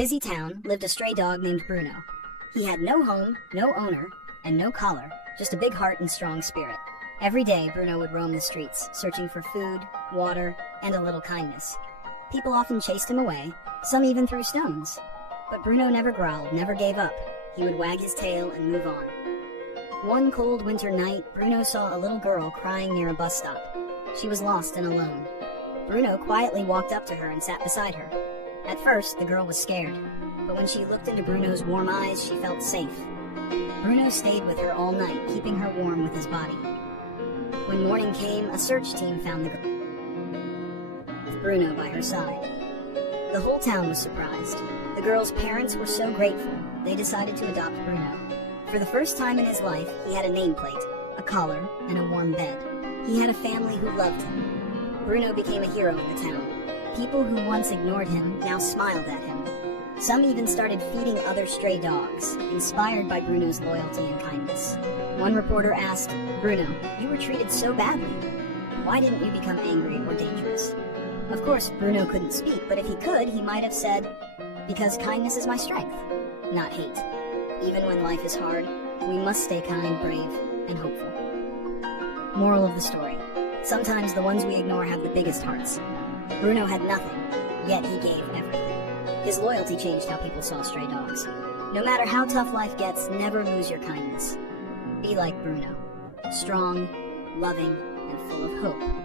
busy town lived a stray dog named Bruno. He had no home, no owner, and no collar, just a big heart and strong spirit. Every day, Bruno would roam the streets, searching for food, water, and a little kindness. People often chased him away, some even threw stones. But Bruno never growled, never gave up. He would wag his tail and move on. One cold winter night, Bruno saw a little girl crying near a bus stop. She was lost and alone. Bruno quietly walked up to her and sat beside her. At first, the girl was scared, but when she looked into Bruno's warm eyes, she felt safe. Bruno stayed with her all night, keeping her warm with his body. When morning came, a search team found the girl, with Bruno by her side. The whole town was surprised. The girl's parents were so grateful, they decided to adopt Bruno. For the first time in his life, he had a nameplate, a collar, and a warm bed. He had a family who loved him. Bruno became a hero in the town. People who once ignored him now smiled at him. Some even started feeding other stray dogs, inspired by Bruno's loyalty and kindness. One reporter asked, "Bruno, you were treated so badly. Why didn't you become angry or dangerous?" Of course, Bruno couldn't speak, but if he could, he might have said, "Because kindness is my strength, not hate." Even when life is hard, we must stay kind, brave, and hopeful. Moral of the story: sometimes the ones we ignore have the biggest hearts. Bruno had nothing, yet he gave everything. His loyalty changed how people saw stray dogs. No matter how tough life gets, never lose your kindness. Be like Bruno, strong, loving, and full of hope.